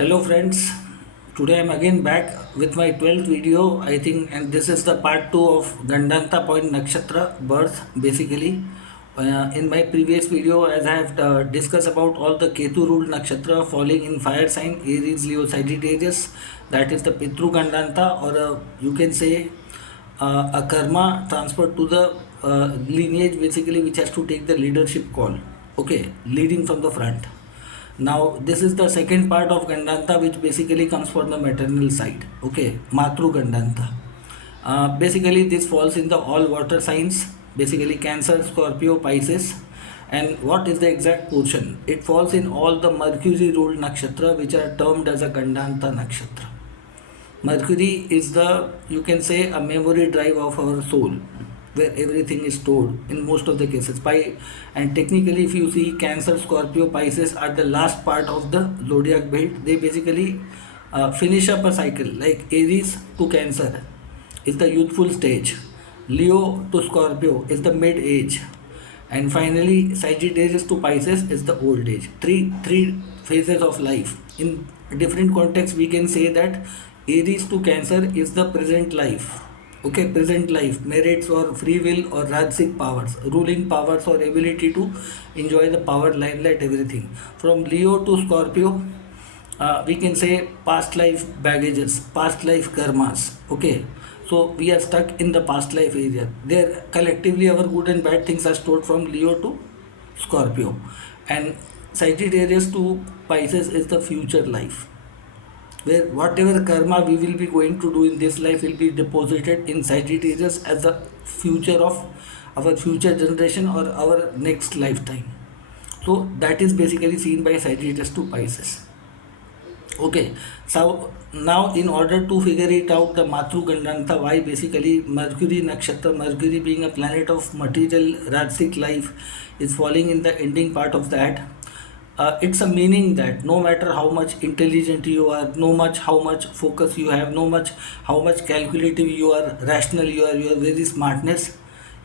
Hello friends, today I'm again back with my 12th video I think, and this is the part 2 of Gandanta Point Nakshatra birth basically. In my previous video, as I have discussed about all the Ketu ruled nakshatra falling in fire sign Aries, Leo, Sagittarius, that is the Pitru Gandanta, or you can say a karma transferred to the lineage basically, which has to take the leadership call, okay, leading from the front. Now, this is the second part of Gandanta, which basically comes from the maternal side. Okay, Matru Gandanta. Basically, this falls in the all water signs, basically Cancer, Scorpio, Pisces. And what is the exact portion? It falls in all the Mercury ruled nakshatra, which are termed as a Gandanta nakshatra. Mercury is the, you can say, a memory drive of our soul, where everything is stored in most of the cases. And technically, if you see Cancer, Scorpio, Pisces are the last part of the zodiac belt. They basically finish up a cycle. Like Aries to Cancer is the youthful stage, Leo to Scorpio is the mid age, and finally Sagittarius to Pisces is the old age. Three phases of life. In different contexts, we can say that Aries to Cancer is the present life. Okay, present life, merits or free will or Rajasic powers, ruling powers or ability to enjoy the power, limelight, everything. From Leo to Scorpio, we can say past life baggages, past life karmas. Okay, so we are stuck in the past life area. There, collectively, our good and bad things are stored from Leo to Scorpio, and Sagittarius to Pisces is the future life, where whatever karma we will be going to do in this life will be deposited in Sagittarius as the future of our future generation or our next lifetime. So that is basically seen by Sagittarius to Pisces. Okay, so now in order to figure it out, the Matru Gandanta, why basically Mercury Nakshatra, Mercury being a planet of material Rajasic life, is falling in the ending part of that. It's a meaning that no matter how much intelligent you are, no much how much focus you have, no much how much calculative you are, rational you are very smartness.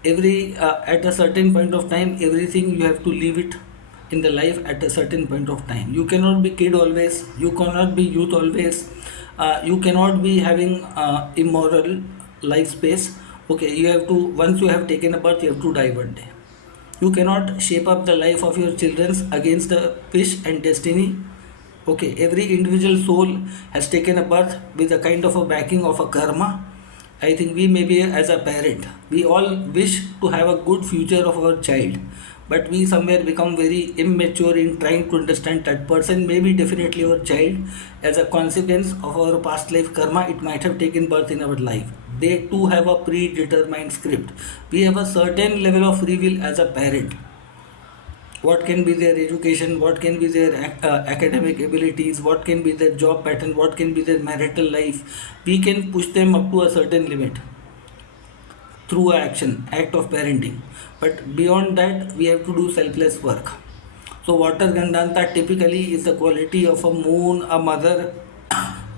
Every at a certain point of time, everything you have to leave it in the life at a certain point of time. You cannot be kid always. You cannot be youth always. You cannot be having immoral life space. Okay, you have to, once you have taken a birth, you have to die one day. You cannot shape up the life of your children against the wish and destiny. Okay, every individual soul has taken a birth with a kind of a backing of a karma. I think we maybe as a parent, we all wish to have a good future of our child, but we somewhere become very immature in trying to understand that person may be definitely our child. As a consequence of our past life karma, it might have taken birth in our life. They too have a predetermined script. We have a certain level of free will as a parent. What can be their education, what can be their academic abilities, what can be their job pattern, what can be their marital life. We can push them up to a certain limit through act of parenting, but beyond that we have to do selfless work. So water Gandanta typically is the quality of a moon, a mother,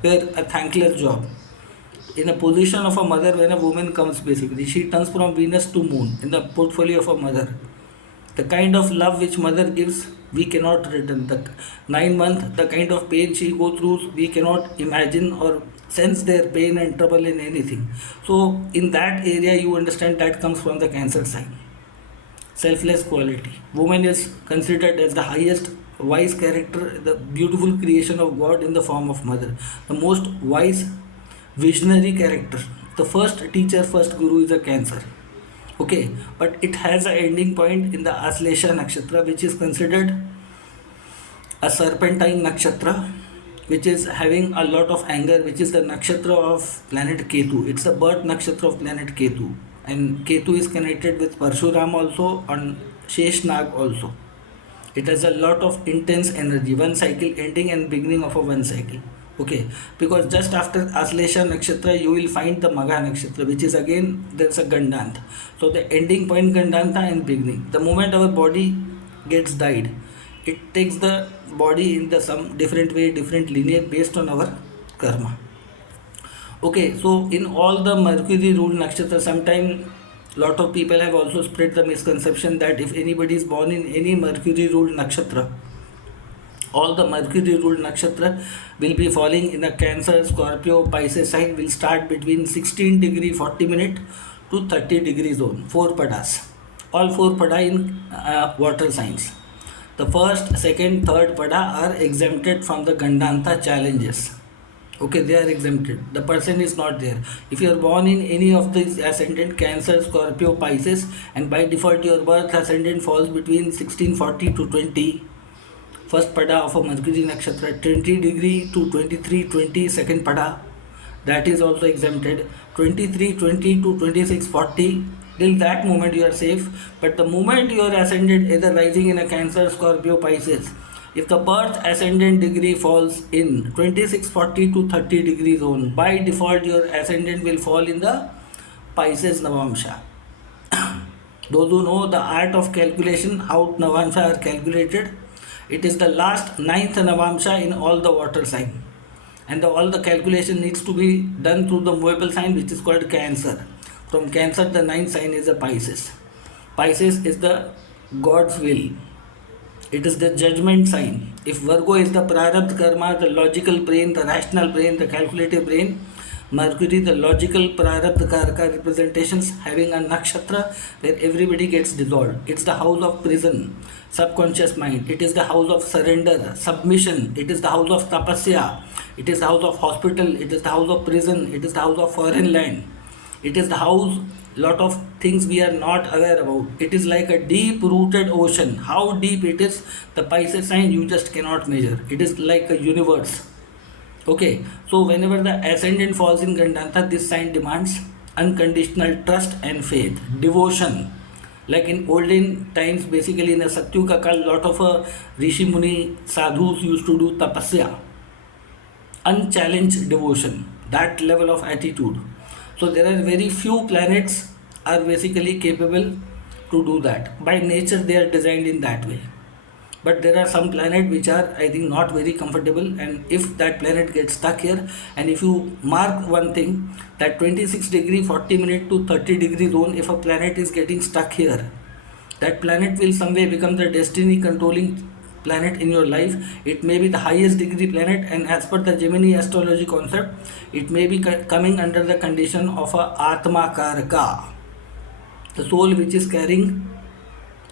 where a thankless job. In a position of a mother, when a woman comes, basically she turns from Venus to moon in the portfolio of a mother. The kind of love which mother gives, we cannot return. The 9 month, the kind of pain she go through, we cannot imagine or sense their pain and trouble in anything. So in that area, you understand that comes from the Cancer sign. Selfless quality. Woman is considered as the highest wise character, the beautiful creation of God in the form of mother, the most wise visionary character. The first teacher, first guru is a Cancer. Okay, but it has an ending point in the Aslesha nakshatra, which is considered a serpentine nakshatra, which is having a lot of anger, which is the nakshatra of planet Ketu. It's the birth nakshatra of planet Ketu, and Ketu is connected with Parshuram also and Sheshnag also. It has a lot of intense energy, one cycle ending and beginning of a one cycle. Okay, because just after Aslesha nakshatra, you will find the Magha nakshatra, which is again there's a Gandanta. So the ending point Gandanta and beginning. The moment our body gets died, it takes the body in the some different way, different lineage based on our karma. Okay, so in all the Mercury ruled nakshatra, sometime lot of people have also spread the misconception that if anybody is born in any Mercury ruled nakshatra, All the Mercury ruled nakshatra will be falling in the Cancer, Scorpio, Pisces sign will start between 16 degree 40 minute to 30 degree zone. 4 padas. All 4 pada in water signs. The first, second, third pada are exempted from the Gandanta challenges. Okay, they are exempted. The person is not there. If you are born in any of these ascendant Cancer, Scorpio, Pisces, and by default your birth ascendant falls between 1640 to 20, first pada of a Mercury nakshatra, 20 degree to 23:20 second pada, that is also exempted. 23:20 to 26:40, till that moment you are safe. But the moment you are ascendant either rising in a Cancer, Scorpio, Pisces, if the birth ascendant degree falls in 26:40 to 30 degree zone, by default your ascendant will fall in the Pisces Navamsha. Those who know the art of calculation, how Navamsha are calculated, it is the last ninth Navamsha in all the water sign. And all the calculation needs to be done through the movable sign, which is called Cancer. From Cancer, the ninth sign is the Pisces. Pisces is the God's will. It is the judgment sign. If Virgo is the Prarabdha Karma, the logical brain, the rational brain, the calculative brain, Mercury, the logical Prarabdha Karaka representations, having a nakshatra where everybody gets dissolved. It's the house of prison, subconscious mind. It is the house of surrender, submission. It is the house of tapasya. It is the house of hospital. It is the house of prison. It is the house of foreign land. It is the house, lot of things we are not aware about. It is like a deep rooted ocean. How deep it is, the Pisces sign you just cannot measure. It is like a universe. Okay, so whenever the ascendant falls in Gandanta, this sign demands unconditional trust and faith, devotion. Like in olden times, basically in the Satyuga Kal, lot of Rishi Muni sadhus used to do tapasya, unchallenged devotion, that level of attitude. So there are very few planets are basically capable to do that. By nature, they are designed in that way. But there are some planets which are, I think, not very comfortable, and if that planet gets stuck here, and if you mark one thing, that 26 degree 40 minute to 30 degree zone, if a planet is getting stuck here, that planet will some way become the destiny controlling planet in your life. It may be the highest degree planet, and as per the Gemini astrology concept, it may be coming under the condition of a Atma Karaka, the soul which is carrying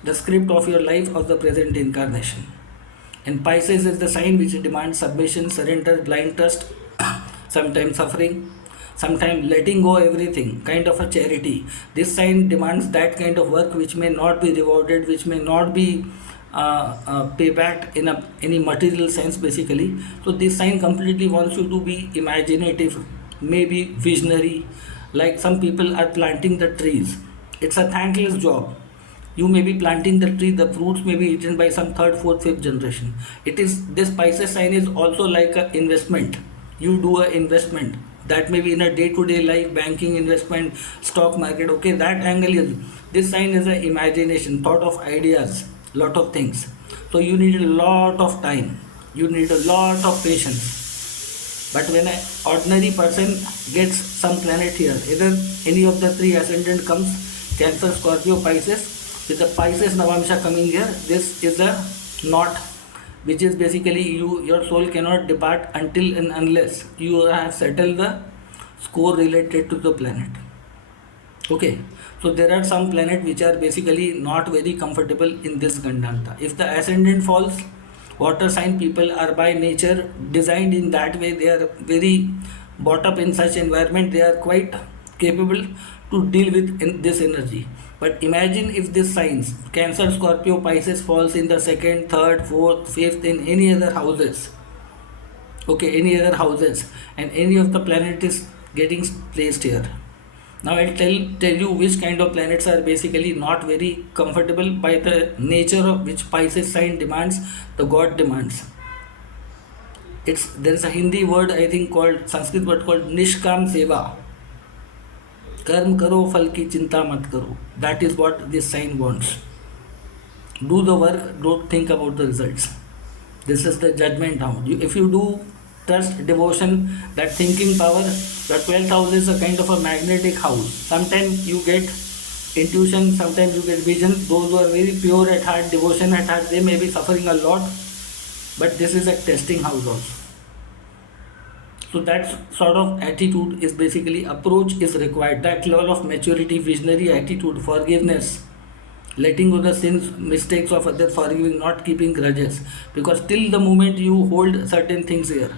the script of your life of the present incarnation. And Pisces is the sign which demands submission, surrender, blind trust, sometimes suffering, sometimes letting go everything, kind of a charity. This sign demands that kind of work which may not be rewarded, which may not be payback in any material sense basically. So this sign completely wants you to be imaginative, maybe visionary, like some people are planting the trees. It's a thankless job. You may be planting the tree, the fruits may be eaten by some third, fourth, fifth generation. It is, this Pisces sign is also like an investment. You do an investment. That may be in a day-to-day life, banking, investment, stock market. Okay, that angle is, this sign is an imagination, thought of ideas, lot of things. So you need a lot of time. You need a lot of patience. But when an ordinary person gets some planet here, either any of the three ascendant comes, Cancer, Scorpio, Pisces, with the Pisces Navamsha coming here, this is a knot which is basically your soul cannot depart until and unless you have settled the score related to the planet. Okay, so there are some planets which are basically not very comfortable in this Gandanta. If the ascendant falls, water sign people are by nature designed in that way. They are very brought up in such environment. They are quite capable to deal with this energy. But imagine if this signs, Cancer, Scorpio, Pisces falls in the second, third, fourth, fifth, in any other houses. Okay, any other houses, and any of the planet is getting placed here. Now I'll tell you which kind of planets are basically not very comfortable by the nature of which Pisces sign demands, the God demands. There is a Hindi word I think called, Sanskrit word called Nishkam Seva. Karm karo, phal ki chinta mat karo. That is what this sign wants. Do the work, don't think about the results. This is the judgment hound. If you do trust, devotion, that thinking power, the 12th house is a kind of a magnetic house. Sometimes you get intuition, sometimes you get vision. Those who are very pure at heart, devotion at heart, they may be suffering a lot. but this is a testing house also. So that sort of attitude is basically approach is required. That level of maturity, visionary attitude, forgiveness, letting go the sins, mistakes of others, forgiving, not keeping grudges. Because till the moment you hold certain things here,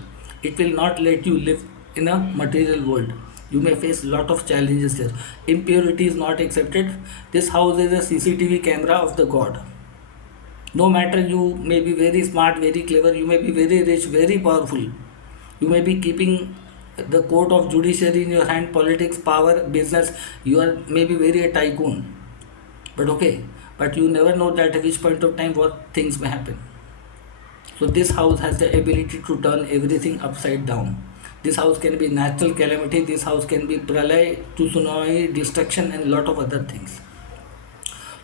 it will not let you live in a material world. You may face lot of challenges here. Impurity is not accepted. This house is a CCTV camera of the God. No matter you may be very smart, very clever, you may be very rich, very powerful. You may be keeping the court of judiciary in your hand, politics, power, business. You are maybe very a tycoon. But okay, but you never know that at which point of time what things may happen. So this house has the ability to turn everything upside down. This house can be natural calamity. This house can be pralay, tsunami, destruction, and lot of other things.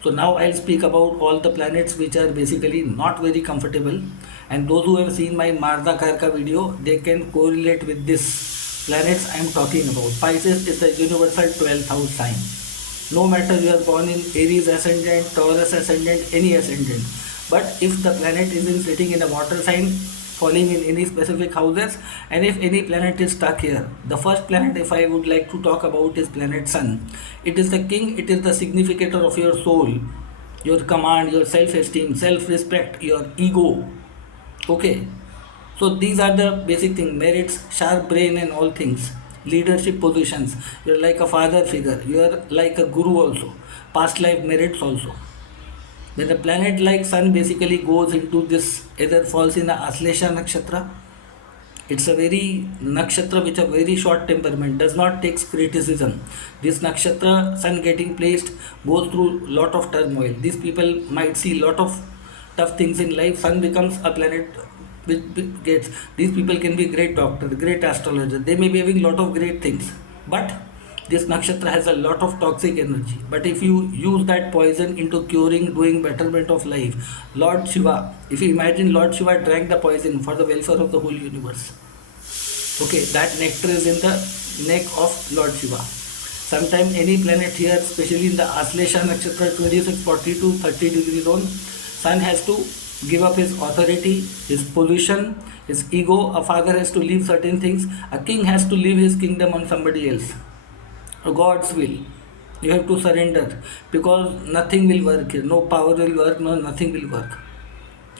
So now I'll speak about all the planets which are basically not very comfortable, and those who have seen my Marda Karka video, they can correlate with this planets I am talking about. Pisces is the universal 12th house sign. No matter you are born in Aries ascendant, Taurus ascendant, any ascendant, but if the planet is in sitting in a water sign, falling in any specific houses, and if any planet is stuck here, the first planet if I would like to talk about is planet Sun. It is the king, it is the significator of your soul, your command, your self-esteem, self-respect, your ego. Okay, so these are the basic things: merits, sharp brain, and all things. Leadership positions. You're like a father figure. You are like a guru also. Past life merits also. When a planet like Sun basically goes into this, either falls in a Aslesha nakshatra, it's a very nakshatra which a very short temperament, does not take criticism. This nakshatra, Sun getting placed, goes through lot of turmoil. These people might see lot of tough things in life. Sun becomes a planet which gets, these people can be great doctor, great astrologer. They may be having lot of great things, but this nakshatra has a lot of toxic energy. But if you use that poison into curing, doing betterment of life, Lord Shiva, if you imagine Lord Shiva drank the poison for the welfare of the whole universe. Okay, that nectar is in the neck of Lord Shiva. Sometime any planet here, especially in the Aslesha nakshatra 2642 30 degree zone, Sun has to give up his authority, his position, his ego. A father has to leave certain things. A king has to leave his kingdom on somebody else. God's will. You have to surrender, because nothing will work here. No power will work, no nothing will work.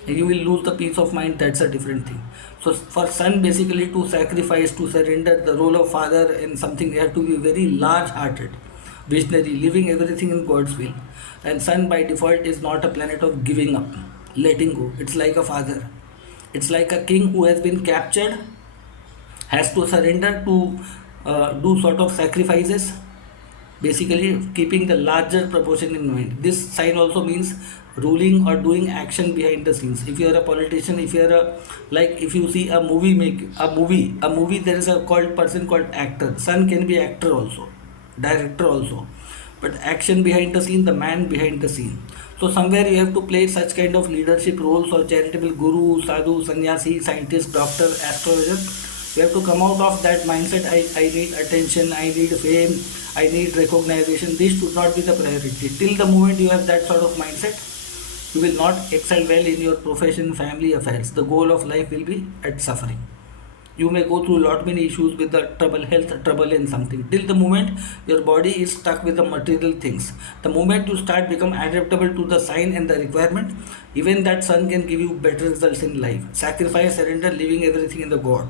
You will lose the peace of mind, that's a different thing. So for Sun basically to sacrifice, to surrender the role of father and something, they have to be very large hearted, visionary, living everything in God's will. And Sun by default is not a planet of giving up, letting go. It's like a father. It's like a king who has been captured, has to surrender to do sort of sacrifices, basically keeping the larger proportion in mind. This sign also means ruling or doing action behind the scenes. If you are a politician, if you are a, like if you see a movie, make a movie, there is a called person called actor. Sun can be actor also, director also, but action behind the scene, the man behind the scene. So somewhere you have to play such kind of leadership roles, or charitable guru, sadhu, sannyasi, scientist, doctor, astrologer. You have to come out of that mindset. I need attention, I need fame, I need recognition. This should not be the priority. Till the moment you have that sort of mindset, you will not excel well in your profession, family affairs. The goal of life will be at suffering. You may go through lot many issues with the trouble, health trouble in something. Till the moment your body is stuck with the material things. The moment you start become adaptable to the sign and the requirement, even that Sun can give you better results in life. Sacrifice, surrender, leaving everything in the God.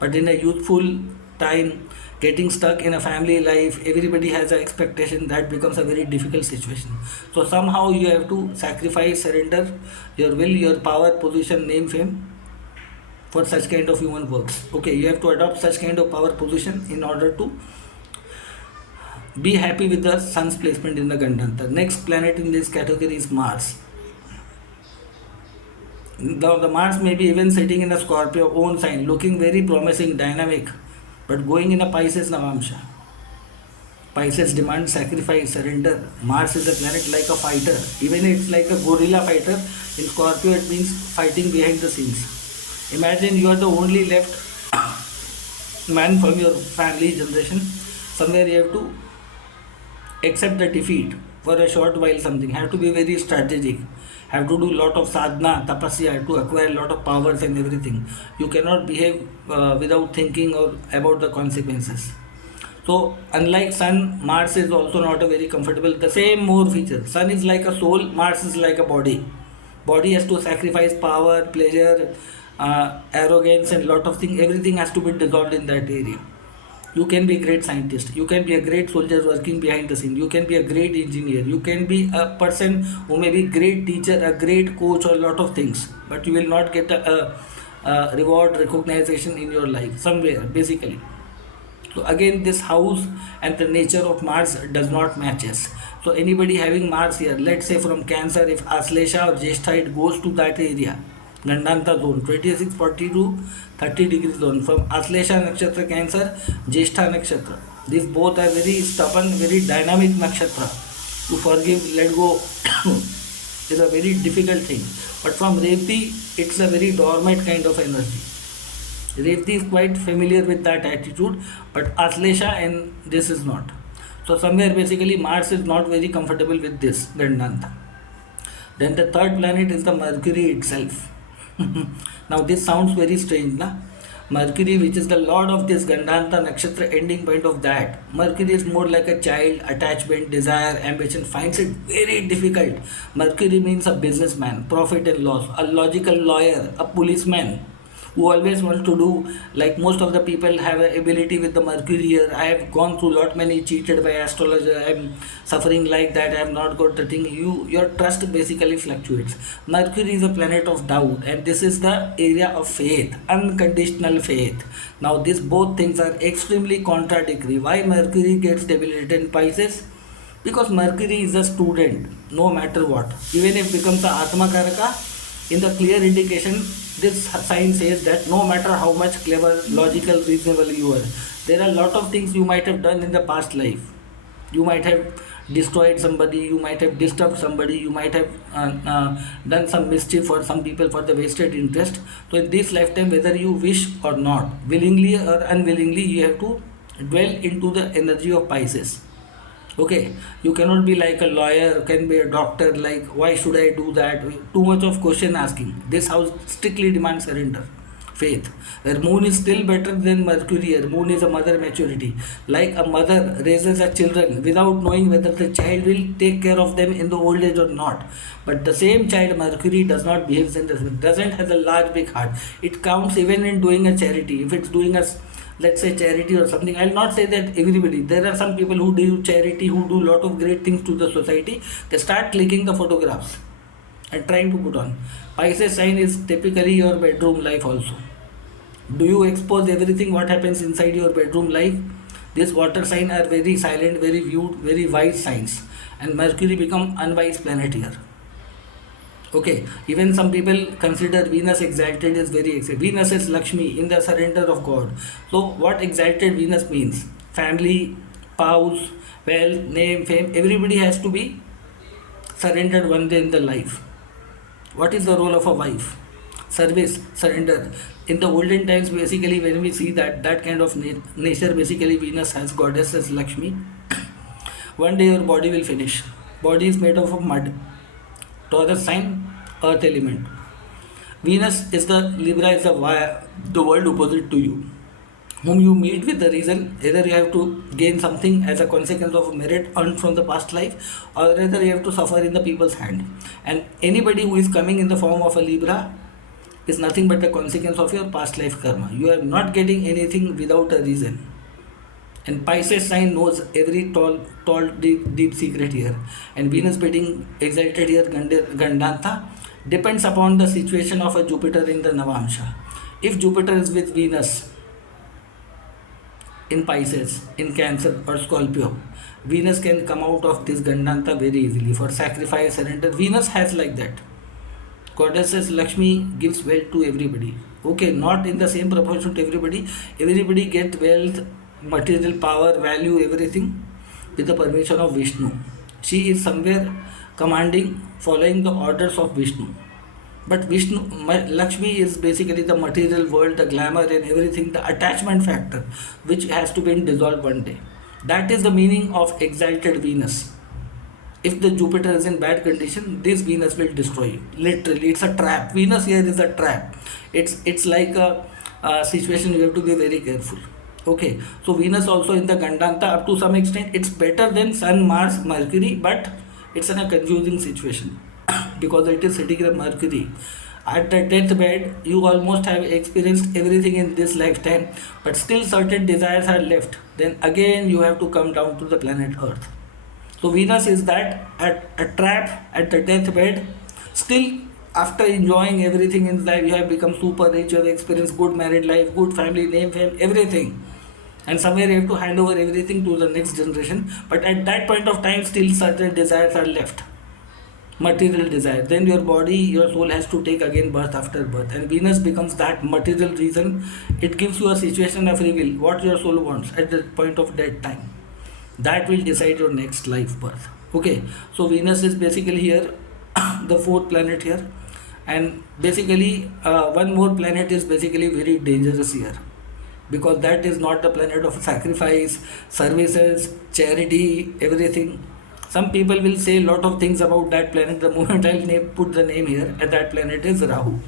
But in a youthful time, getting stuck in a family life, everybody has an expectation, that becomes a very difficult situation. So somehow you have to sacrifice, surrender your will, your power, position, name, fame for such kind of human works. Okay, you have to adopt such kind of power position in order to be happy with the Sun's placement in the Gandanta. Next planet in this category is Mars. The Mars may be even sitting in a Scorpio own sign, looking very promising, dynamic, but going in a Pisces Navamsha. Pisces demands sacrifice, surrender. Mars is a planet like a fighter. Even it's like a guerrilla fighter. In Scorpio, it means fighting behind the scenes. Imagine you are the only left man from your family generation. Somewhere you have to accept the defeat for a short while, something. Have to be very strategic. have to do lot of sadhana, tapasya to acquire lot of powers and everything. You cannot behave without thinking or about the consequences. So unlike Sun, Mars is also not a very comfortable. The same more feature. Sun is like a soul, Mars is like a body. Body has to sacrifice power, pleasure, arrogance, and lot of things. Everything has to be dissolved in that area. You can be a great scientist. You can be a great soldier working behind the scene. You can be a great engineer. You can be a person who may be great teacher, a great coach, or a lot of things. But you will not get a reward, recognition in your life somewhere, basically. So again, this house and the nature of Mars does not matches. So anybody having Mars here, let's say from Cancer, if Aslesha or Jyeshtha, it goes to that area, Gandanta zone, 26, 40 to 30 degrees zone. From Aslesha Nakshatra, Cancer, Jyeshtha Nakshatra. These both are very stubborn, very dynamic nakshatra. To forgive, let go is a very difficult thing. But from Revati, it's a very dormant kind of energy. Revati is quite familiar with that attitude, but Aslesha and this is not. So somewhere basically Mars is not very comfortable with this Gandanta. Then the third planet is the Mercury itself. Now this sounds very strange, na? Mercury, which is the lord of this Gandanta nakshatra, ending point of that. Mercury is more like a child, attachment, desire, ambition, finds it very difficult. Mercury means a businessman, profit and loss, a logical lawyer, a policeman, who always wants to do, like most of the people have a ability with the Mercury here. I have gone through lot many cheated by astrologer. I am suffering like that. I have not got the thing. Your trust basically fluctuates. Mercury is a planet of doubt, and this is the area of faith, unconditional faith. Now these both things are extremely contradictory. Why Mercury gets debilitated in Pisces? Because Mercury is a student, no matter what. Even if becomes a Atma Karaka, in the clear indication, this sign says that no matter how much clever, logical, reasonable you are, there are a lot of things you might have done in the past life. You might have destroyed somebody, you might have disturbed somebody, you might have done some mischief for some people for the vested interest. So in this lifetime, whether you wish or not, willingly or unwillingly, you have to dwell into the energy of Pisces. Okay, you cannot be like a lawyer, can be a doctor, like why should I do that? Too much of question asking. This house strictly demands surrender, faith. Where moon is still better than Mercury here. Moon is a mother maturity. Like a mother raises her children without knowing whether the child will take care of them in the old age or not. But the same child, Mercury, does not behave in this, doesn't have a large big heart. It counts even in doing a charity. If it's doing a, let's say, charity or something, I'll not say that everybody, there are some people who do charity, who do lot of great things to the society. They start clicking the photographs and trying to put on. Pisces sign is typically your bedroom life also. Do you expose everything what happens inside your bedroom life? These water sign are very silent, very viewed, very wise signs, and Mercury become unwise planet here. Okay, even some people consider Venus exalted is very exalted. Venus is Lakshmi in the surrender of God. So what exalted Venus means? Family, spouse, wealth, name, fame, everybody has to be surrendered one day in the life. What is the role of a wife? Service, surrender. In the olden times, basically when we see that kind of nature, basically Venus has goddess as Lakshmi. One day your body will finish. Body is made of mud. Taurus sign, earth element. Venus is the Libra is the world opposite to you, whom you meet with the reason either you have to gain something as a consequence of merit earned from the past life, or rather you have to suffer in the people's hand. And anybody who is coming in the form of a Libra is nothing but the consequence of your past life karma. You are not getting anything without a reason. And Pisces sign knows every tall, deep secret here. And Venus being exalted here, Gandanta, depends upon the situation of a Jupiter in the Navamsha. If Jupiter is with Venus in Pisces, in Cancer or Scorpio, Venus can come out of this Gandanta very easily for sacrifice, surrender. Venus has like that. Goddesses Lakshmi gives wealth to everybody. Okay, not in the same proportion to everybody. Everybody get wealth, material power, value, everything with the permission of Vishnu. She is somewhere commanding, following the orders of Vishnu. But Lakshmi is basically the material world, the glamour and everything, the attachment factor, which has to be dissolved one day. That is the meaning of exalted Venus. if the Jupiter is in bad condition, this Venus will destroy you. Literally, it's a trap. Venus here is a trap. It's like a situation you have to be very careful. Okay, so Venus also in the Gandanta up to some extent, it's better than Sun, Mars, Mercury, but it's in a confusing situation because it is sitting in Mercury. At the death bed, you almost have experienced everything in this lifetime, but still certain desires are left. Then again, you have to come down to the planet Earth. So Venus is that at a trap at the deathbed. Still, after enjoying everything in life, you have become super rich. You have experienced good married life, good family, name, fame, everything. And somewhere you have to hand over everything to the next generation. But at that point of time, still certain desires are left. Material desire. Then your body, your soul has to take again birth after birth. And Venus becomes that material reason. It gives you a situation of free will, what your soul wants at the point of death time. That will decide your next life birth. Okay, so Venus is basically here, the fourth planet here, and basically one more planet is basically very dangerous here, because that is not the planet of sacrifice, services, charity, everything. Some people will say a lot of things about that planet. The moment I'll put the name here, and that planet is Rahu.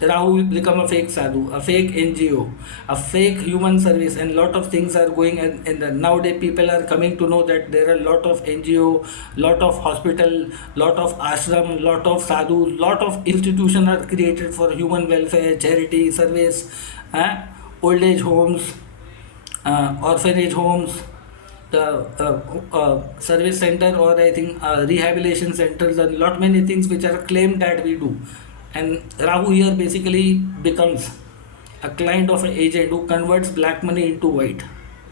Rahu will become a fake sadhu, a fake NGO, a fake human service, and lot of things are going. And nowadays people are coming to know that there are a lot of NGO, lot of hospital, lot of ashram, lot of sadhu, lot of institutions are created for human welfare, charity, service, old age homes, orphanage homes, the service center, or I think rehabilitation centers, and lot many things which are claimed that we do. And Rahu here basically becomes a client of an agent who converts black money into white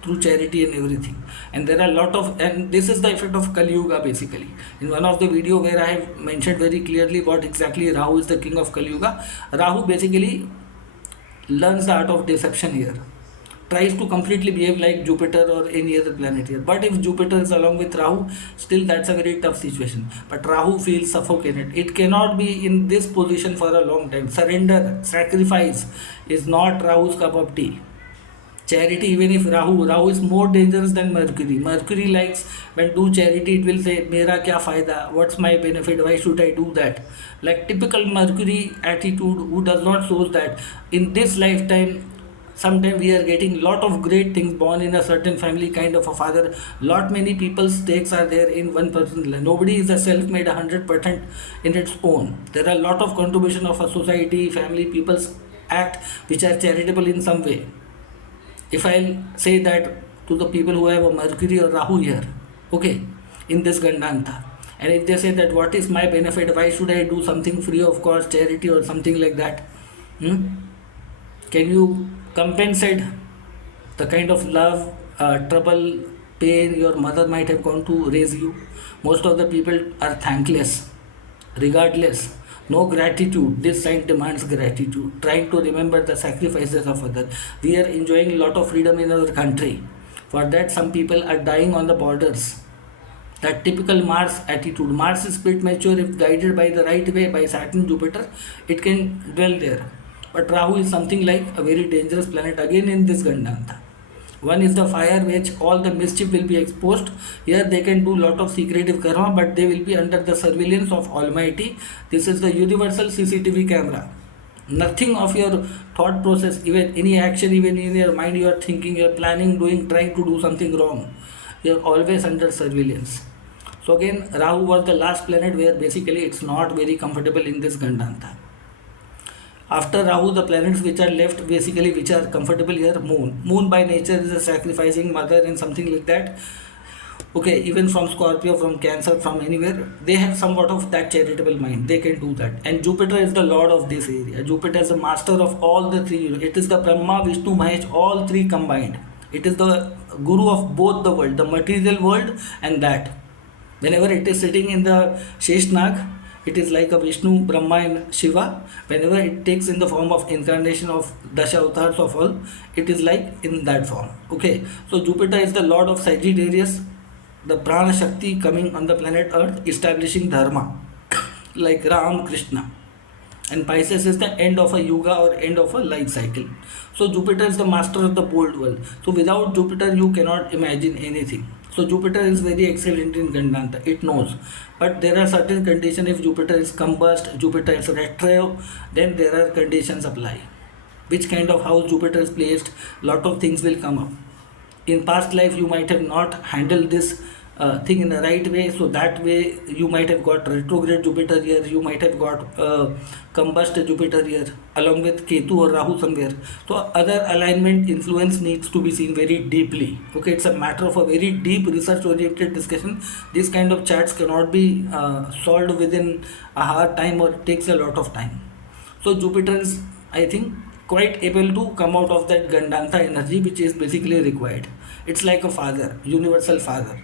through charity and everything. And there are a lot of, and this is the effect of Kali Yuga basically. In one of the video where I have mentioned very clearly what exactly Rahu is the king of Kali Yuga, Rahu basically learns the art of deception here, tries to completely behave like Jupiter or any other planet here. But if Jupiter is along with Rahu, still that's a very tough situation. But Rahu feels suffocated. It cannot be in this position for a long time. Surrender, sacrifice is not Rahu's cup of tea. Charity, even if Rahu is more dangerous than Mercury. Mercury likes when do charity, it will say, Mera kya fayda? What's my benefit? Why should I do that? Like typical Mercury attitude, who does not shows that in this lifetime. Sometimes we are getting lot of great things born in a certain family kind of a father. Lot many people's stakes are there in one person's life. Nobody is a self-made 100% in its own. There are a lot of contribution of a society, family, people's act which are charitable in some way. If I'll say that to the people who have a Mercury or Rahu here, okay, in this Gandanta, and if they say that what is my benefit, why should I do something free of cost, charity or something like that? Can you compensate the kind of love, trouble, pain your mother might have gone to raise you? Most of the people are thankless, regardless. No gratitude. This sign demands gratitude. Trying to remember the sacrifices of others. We are enjoying a lot of freedom in our country. For that, some people are dying on the borders. That typical Mars attitude. Mars is bit mature if guided by the right way by Saturn, Jupiter. It can dwell there. But Rahu is something like a very dangerous planet again in this Gandanta. One is the fire, which all the mischief will be exposed. Here they can do lot of secretive karma, but they will be under the surveillance of Almighty. This is the universal CCTV camera. Nothing of your thought process, even any action, even in your mind you are thinking, you are planning, doing, trying to do something wrong. You are always under surveillance. So again, Rahu was the last planet where basically it's not very comfortable in this Gandanta. After Rahu, the planets which are left basically which are comfortable here, Moon. Moon by nature is a sacrificing mother and something like that. Okay, even from Scorpio, from Cancer, from anywhere, they have somewhat of that charitable mind. They can do that. And Jupiter is the lord of this area. Jupiter is the master of all the three. It is the Brahma, Vishnu, Mahesh, all three combined. It is the guru of both the world, the material world and that. Whenever it is sitting in the Sheshnag, it is like a Vishnu, Brahma and Shiva. Whenever it takes in the form of incarnation of Dasha avatars of all, it is like in that form. Okay, so Jupiter is the lord of Sagittarius, the Prana Shakti coming on the planet Earth, establishing Dharma, like Ram, Krishna. And Pisces is the end of a yuga or end of a life cycle. So Jupiter is the master of the bold world. So without Jupiter, you cannot imagine anything. So Jupiter is very excellent in Gandanta, it knows. But there are certain conditions. If Jupiter is combust, Jupiter is retro, then there are conditions apply. Which kind of house Jupiter is placed, lot of things will come up. In past life you might have not handled this thing in the right way, so that way you might have got retrograde Jupiter here, you might have got combust Jupiter here along with Ketu or Rahu somewhere. So other alignment influence needs to be seen very deeply. Okay, it's a matter of a very deep research oriented discussion. This kind of charts cannot be solved within a hard time or takes a lot of time. So Jupiter is, I think, quite able to come out of that Gandanta energy which is basically required. It's like a father, universal father.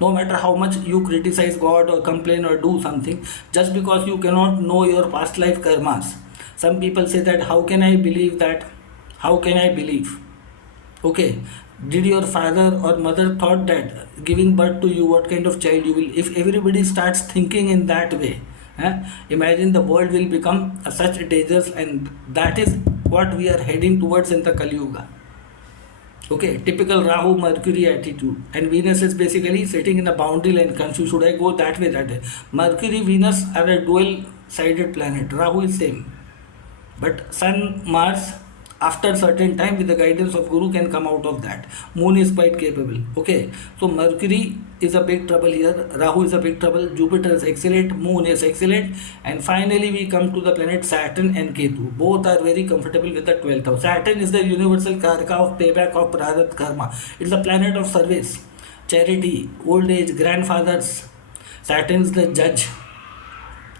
No matter how much you criticize God or complain or do something, just because you cannot know your past life karmas. Some people say that, how can I believe that? How can I believe? Okay, did your father or mother thought that giving birth to you, what kind of child you will? If everybody starts thinking in that way, imagine the world will become such dangerous, and that is what we are heading towards in the Kali Yuga. Okay, typical Rahu Mercury attitude, and Venus is basically sitting in a boundary line, confused. Should I go that way, that way? Mercury, Venus are a dual sided planet. Rahu is same, but Sun, Mars, after certain time with the guidance of Guru can come out of that. Moon is quite capable. Okay, so Mercury is a big trouble here, Rahu is a big trouble, Jupiter is excellent, Moon is excellent, and finally we come to the planet Saturn and Ketu. Both are very comfortable with the 12th house. Saturn is the universal karaka of payback of Prarabdha karma. It's the planet of service, charity, old age, grandfathers. Saturn is the judge.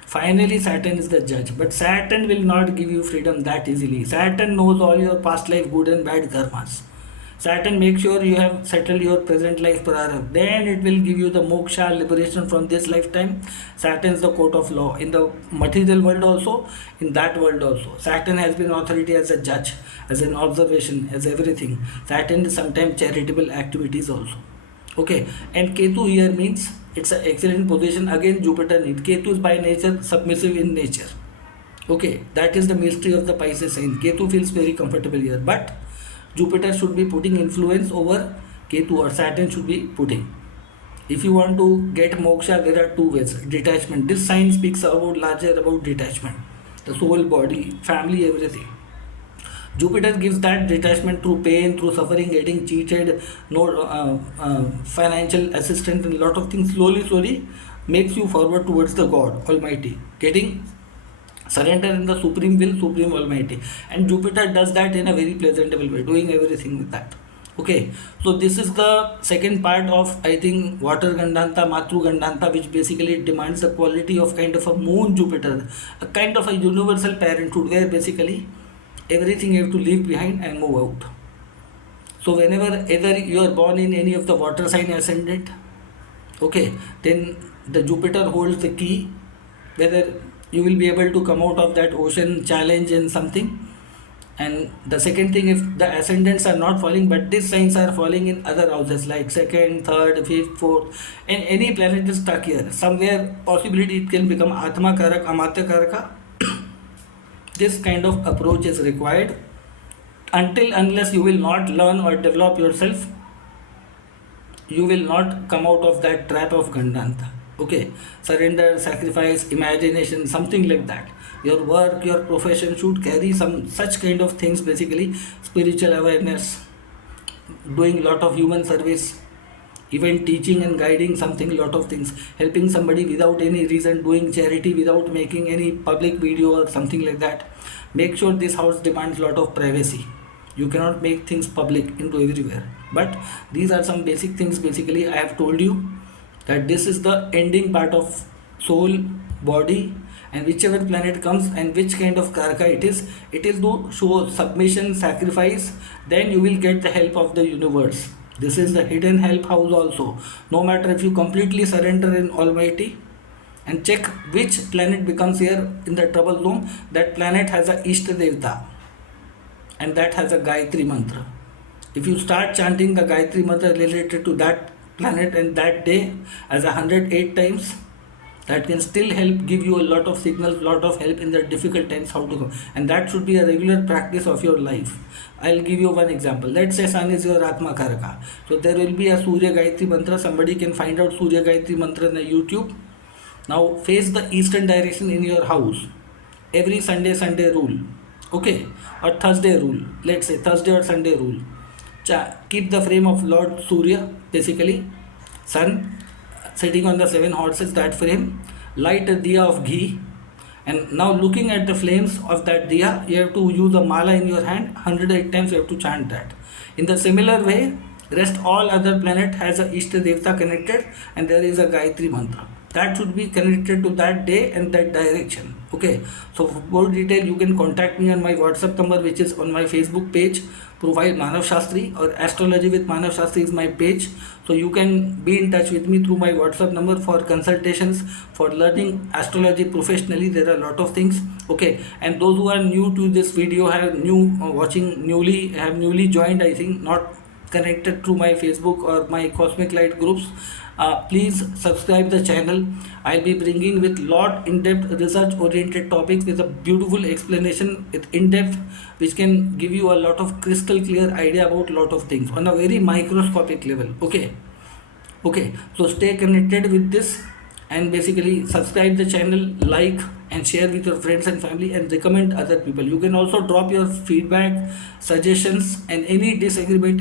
Finally, Saturn is the judge, but Saturn will not give you freedom that easily. Saturn knows all your past life good and bad karmas. Saturn makes sure you have settled your present life prarabdha. Then it will give you the moksha, liberation from this lifetime. Saturn is the court of law in the material world also, in that world also. Saturn has been authority as a judge, as an observation, as everything. Saturn is sometimes charitable activities also. Okay, and Ketu here means it's an excellent position. Again, Jupiter need. Ketu is by nature submissive in nature. Okay, that is the mystery of the Pisces sign. Ketu feels very comfortable here, but Jupiter should be putting influence over Ketu, or Saturn should be putting. If you want to get moksha, there are two ways. Detachment. This sign speaks about larger about detachment, the soul, body, family, everything. Jupiter gives that detachment through pain, through suffering, getting cheated, no financial assistance, and a lot of things. Slowly makes you forward towards the God Almighty, getting surrender in the Supreme Will, Supreme Almighty. And Jupiter does that in a very pleasantable way, doing everything with that. Okay, so this is the second part of, I think, Water Gandanta, Matru Gandanta, which basically demands the quality of kind of a moon Jupiter, a kind of a universal parenthood, where basically everything you have to leave behind and move out. So whenever either you are born in any of the water sign ascendant, okay, then the Jupiter holds the key whether you will be able to come out of that ocean challenge in something. And the second thing, if the ascendants are not falling but these signs are falling in other houses like second, third, fifth, fourth, and any planet is stuck here somewhere, possibility it can become Atma Karaka, Amatya Karaka. This kind of approach is required. Unless you will not learn or develop yourself, you will not come out of that trap of Gandanta. Okay, surrender, sacrifice, imagination, something like that. Your work, your profession should carry some such kind of things, basically spiritual awareness, doing lot of human service, even teaching and guiding something, lot of things, helping somebody without any reason, doing charity without making any public video or something like that. Make sure this house demands lot of privacy. You cannot make things public into everywhere, but these are some basic things. Basically, I have told you that this is the ending part of soul, body, and whichever planet comes and which kind of karaka it is to show submission, sacrifice. Then you will get the help of the universe. This is the hidden help house also. No matter if you completely surrender in Almighty, and check which planet becomes here in the trouble zone, that planet has a Ishta Devta, and that has a Gayatri mantra. If you start chanting the Gayatri mantra related to that planet and that day as 108 times, that can still help give you a lot of signals, lot of help in the difficult times how to go, and that should be a regular practice of your life. I'll give you one example. Let's say sun is your Atma Karaka. So there will be a Surya Gayatri mantra. Somebody can find out Surya Gayatri mantra on YouTube. Now face the eastern direction in your house. Every Sunday rule. Okay, or Thursday rule. Let's say Thursday or Sunday rule. Keep the frame of Lord Surya, basically sun sitting on the seven horses, that frame. Light a diya of ghee, and now looking at the flames of that diya, you have to use a mala in your hand. 108 times you have to chant that. In the similar way, rest all other planet has a Ishta Devta connected, and there is a Gayatri mantra that should be connected to that day and that direction. Okay, so for more detail you can contact me on my WhatsApp number, which is on my Facebook page, Profile Manav Shastri, or Astrology with Manav Shastri is my page. So you can be in touch with me through my WhatsApp number for consultations, for learning astrology professionally. There are a lot of things. Okay, and those who are new to this video, have newly joined, I think, not connected through my Facebook or my Cosmic Light groups, please subscribe the channel. I'll be bringing with lot in-depth research oriented topics with a beautiful explanation with in-depth, which can give you a lot of crystal clear idea about lot of things on a very microscopic level. Okay, so stay connected with this, and basically subscribe the channel, like and share with your friends and family, and recommend other people. You can also drop your feedback, suggestions, and any disagreement,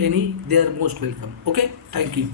they are most welcome. Okay, thank you.